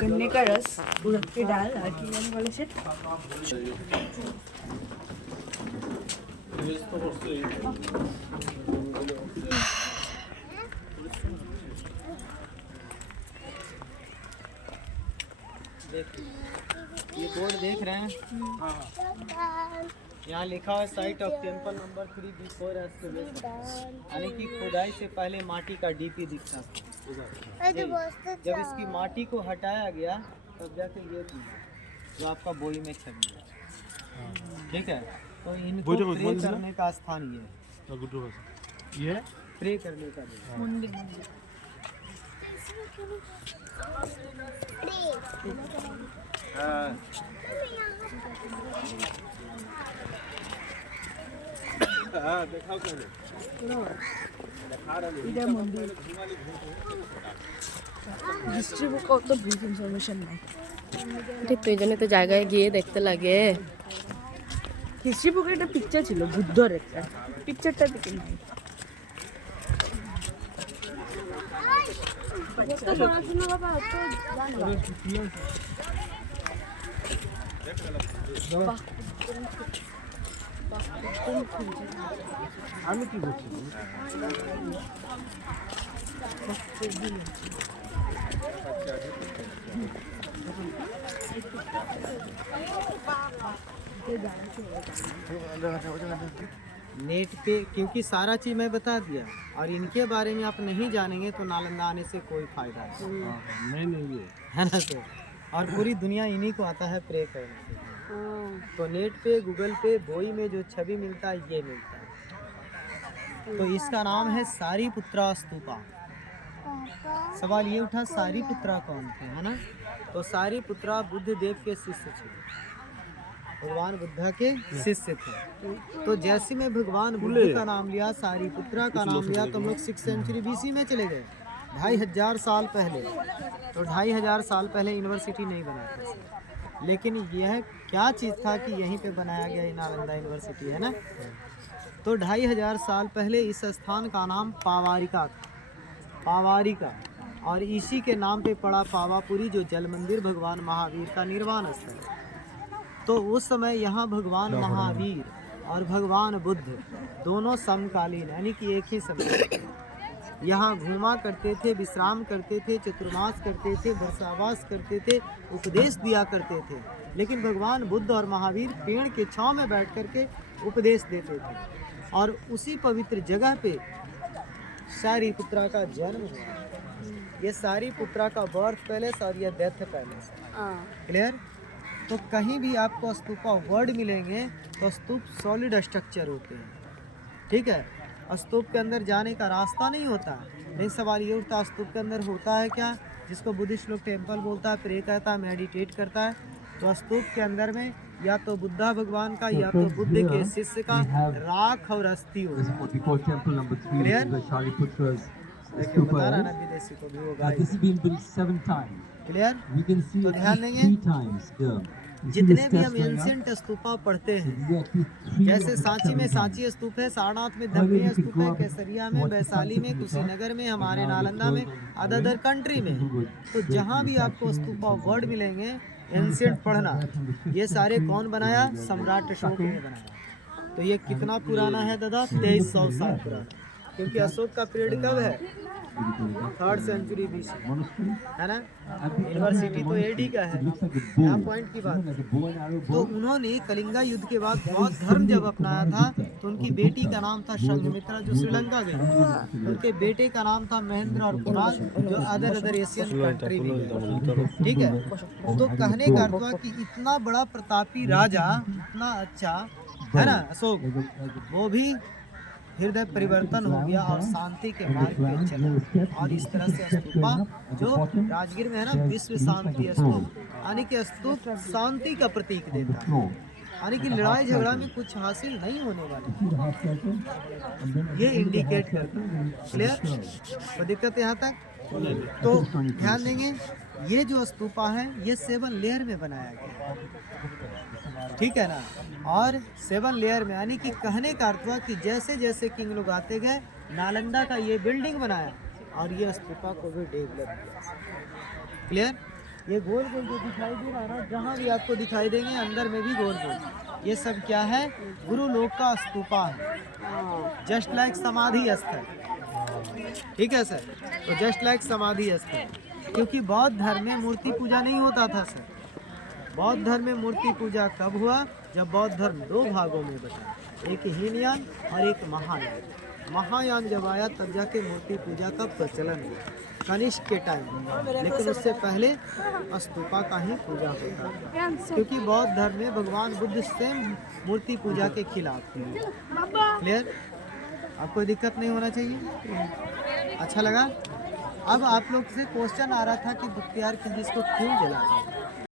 गन्ने का रस उड़द के दाल आटे वाले से ये बोर्ड देख रहे हैं? यहाँ लिखा है site of temple number 3 before excavation, यानी कि खुदाई से पहले माटी का डीपी दिखता था। जब इसकी माटी को हटाया गया तब जाके ये जो आपका बोई में छप गया। ठीक है, तो इनको प्रे करने का स्थान ये है, प्रे करने का मंदिर। হিস্ট্রি বুক অত ব্রিফ ইনফরমেশন নাই। ঠিক দুইজনে তো জায়গায় গিয়ে দেখতে লাগে। হিস্ট্রি বুকে একটা পিকচার ছিল বুদ্ধর, একটা পিকচারটা দিকে নাই। পড়াশোনা বাবা তো জানো আমি কি বলছি नेट पे, क्योंकि सारा चीज़ मैं बता दिया और इनके बारे में आप नहीं जानेंगे तो नालंदा आने से कोई फायदा नहीं है ना। तो और पूरी दुनिया इन्हीं को आता है प्रे करने के लिए। तो नेट पे गूगल पे बोई में जो छवि मिलता है ये मिलता है। तो इसका नाम है सारीपुत्रा स्तूपा। सवाल ये उठा सारीपुत्रा कौन थे, है ना। तो सारीपुत्रा बुद्ध देव के शिष्य थे, भगवान बुद्ध के शिष्य थे। तो जैसे में भगवान बुद्ध का नाम लिया, सारीपुत्रा का नाम लिया, तो हम लोग 6th सेंचुरी BC में चले गए, 2500 साल पहले। तो 2500 साल पहले यूनिवर्सिटी नहीं बना था, लेकिन यह क्या चीज़ था कि यहीं पे बनाया गया ये नालंदा यूनिवर्सिटी, है ना। तो 2500 साल पहले इस स्थान का नाम पावारिका था, पावारिका, और इसी के नाम पे पड़ा पावापुरी, जो जल मंदिर भगवान महावीर का निर्वाण स्थल है। तो उस समय यहाँ भगवान महावीर और भगवान बुद्ध दोनों समकालीन, यानी कि एक ही समय यहाँ घूमा करते थे, विश्राम करते थे, चतुर्मास करते थे, वर्षावास करते थे, उपदेश दिया करते थे। लेकिन भगवान बुद्ध और महावीर पेड़ के छांव में बैठ करके उपदेश देते थे, और उसी पवित्र जगह पे सारीपुत्रा का जन्म हुआ। ये सारीपुत्रा का बर्थ पैलेस और ये डेथ पैलेस, क्लियर। तो कहीं भी आपको स्तूपा वर्ड मिलेंगे तो स्तूप सॉलिड स्ट्रक्चर होते हैं, ठीक है। स्तूप के अंदर जाने का रास्ता नहीं होता। नहीं, सवाल ये उठता स्तूप के अंदर होता है क्या, जिसको बुद्धिस्ट लोग टेम्पल बोलता है, प्रे करता है, मेडिटेट करता है। तो स्तूप के अंदर में या तो बुद्धा भगवान का या तो बुद्ध के शिष्य का राख और अस्थि हो। क्लियर, देखिए बता रहा ना विदेशी को भी होगा। क्लियर, तो ध्यान देंगे जितने भी हम एंशिएंट स्तूपा पढ़ते हैं, जैसे सांची में सांची स्तूप है, सारनाथ में धमनी स्तूप है, केसरिया में, वैशाली में, कुशीनगर में, हमारे नालंदा में, अदर कंट्री में। तो जहाँ भी आपको स्तूपा वर्ड मिलेंगे एंशिएंट पढ़ना। ये सारे कौन बनाया, सम्राट अशोक ने बनाया। तो ये कितना पुराना है दादा, 2300 साल पुराना, क्योंकि अशोक का पीरियड कब है, 3rd सेंचुरी BC, है ना। यूनिवर्सिटी तो AD का है, यहाँ पॉइंट की बात है। तो उन्होंने कलिंगा युद्ध के बाद बौद्ध धर्म जब अपनाया था, तो उनकी बेटी का नाम था संघमित्रा, जो श्रीलंका गई। उनके बेटे का नाम था महेंद्र और कुणाल, जो अदर एशियन कंट्री में गए, ठीक है। तो कहने का अर्थ हुआ कि इतना बड़ा प्रतापी राजा, इतना अच्छा, है ना अशोक, वो भी हृदय परिवर्तन हो गया और शांति के मार्ग पे चला। और इस तरह से स्तूपा जो राजगीर में है ना, विश्व शांति स्तूप, यानी कि स्तूप शांति का प्रतीक देता है, यानी कि लड़ाई झगड़ा में कुछ हासिल नहीं होने वाला, ये इंडिकेट करता है। क्लियर, तो दिक्कत यहाँ तक। तो ध्यान देंगे, ये जो स्तूपा है ये 7 लेयर में बनाया गया, ठीक है ना। और 7 लेयर में, यानी कि कहने का अर्थ हुआ कि जैसे जैसे किंग लोग आते गए, नालंदा का ये बिल्डिंग बनाया, और ये स्तूपा को भी डेवलप किया। क्लियर? ये गोल गोल जो दिखाई दे रहा है ना, जहाँ भी आपको दिखाई देंगे अंदर में भी गोल गोल, ये सब क्या है? गुरु लोक का स्तूपा है, जस्ट लाइक समाधि स्थल। ठीक है सर, तो जस्ट लाइक समाधि स्थल, क्योंकि बौद्ध धर्म में मूर्ति पूजा नहीं होता था सर। बौद्ध धर्म में मूर्ति पूजा कब हुआ? जब बौद्ध धर्म दो भागों में बटा, एक हीनयान और एक महायान। महायान जब आया तब जाके मूर्ति पूजा का प्रचलन हुआ, कनिष्क के टाइम में। लेकिन उससे पहले स्तूपा का ही पूजा होता था, क्योंकि बौद्ध धर्म में भगवान बुद्ध से मूर्ति पूजा के खिलाफ थे। क्लियर? आपको कोई दिक्कत नहीं होना चाहिए। अच्छा लगा? अब आप लोग से क्वेश्चन आ रहा था कि बख्तियार खिलजी इसको क्यों जलाते हैं?